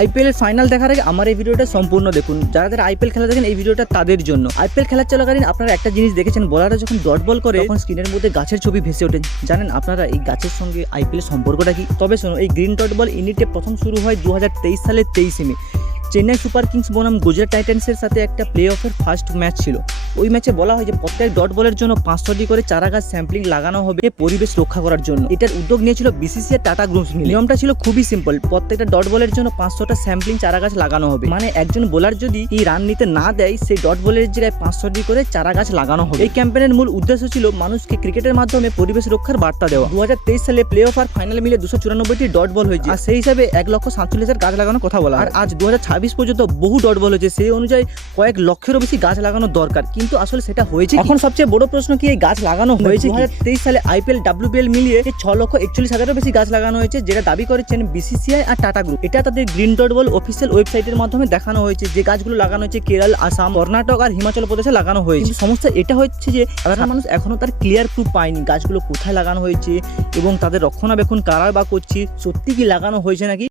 IPL এর final দেখার আগে আমার এই ভিডিওটা সম্পূর্ণ দেখুন। যারা আইপিএল খেলা দেখেন এই ভিডিওটা তাদের জন্য। আইপিএল খেলা চলাকালীন আপনারা একটা জিনিস দেখেছেন, বলাররা যখন ডট বল করে তখন স্ক্রিনের মধ্যে গাছের ছবি ভেসে ওঠে। জানেন আপনারা এই গাছের সঙ্গে আইপিএল এর সম্পর্কটা কি? তবে শোনো, এই গ্রিন ডট বল ইউনিটে প্রথম শুরু হয় 2023 সালের 23 মে। চেন্নাই সুপার কিংস বনাম গুজরাট টাইটান্সের সাথে একটা প্লে অফের ফার্স্ট ম্যাচ ছিল। ওই ম্যাচে বলা হয় যে প্রত্যেক ডট বলের জন্য 500টি করে চারা গাছ স্যাম্পলিং লাগানো হবে পরিবেশ রক্ষা করার জন্য। এটার উদ্যোগ নিয়েছিল বিসিসিআই টাটা গ্রুপস মিলে। নিয়মটা ছিল খুবই সিম্পল, প্রত্যেকটা ডট বলের জন্য 500টা স্যাম্পলিং চারা গাছ লাগানো হবে। মানে একজন বোলার যদি এই রান নিতে না দেয়, সেই ডট বলের জায়গায় 500টি করে চারা গাছ লাগানো হবে। এই ক্যাম্পেইনের মূল উদ্দেশ্য ছিল মানুষকে ক্রিকেটের মাধ্যমে পরিবেশ রক্ষার বার্তা দেওয়া। 2023 সালে প্লে অফ আর ফাইনাল মিলে 294টি ডট বল হয়েছে, আর সেই হিসাবে 1,47,000 গাছ লাগানোর কথা বলা। আর আজ 2026 পর্যন্ত বহু ডট বল হয়েছে, সেই অনুযায়ী কয়েক লক্ষেরও বেশি গাছ লাগানোর দরকার। কিন্তু আসলে সেটা হয়েছে? এখন সবচেয়ে বড় প্রশ্ন কি এই গাছ লাগানো হয়েছে? 2023 সালে আইপিএল WPL মিলিয়ে 6,41,000 বেশি গাছ লাগানো হয়েছে, যেটা দাবি করেছেন বিসিসিআই আর টাটা গ্রুপ। এটা তাদের গ্রিন ডট বল অফিসিয়াল ওয়েবসাইটের মাধ্যমে দেখানো হয়েছে। যে গাছগুলো লাগানো হয়েছে কেরল, আসাম, কর্ণাটক আর হিমাচল প্রদেশে লাগানো হয়েছে। কিন্তু সমস্যা এটা হচ্ছে যে সাধারণ মানুষ এখনো তার ক্লিয়ার প্রুফ পায়নি গাছগুলো কোথায় লাগানো হয়েছে এবং তাদের রক্ষণাবেক্ষণ কারা বা করছে, সত্যি কি লাগানো হয়েছে নাকি।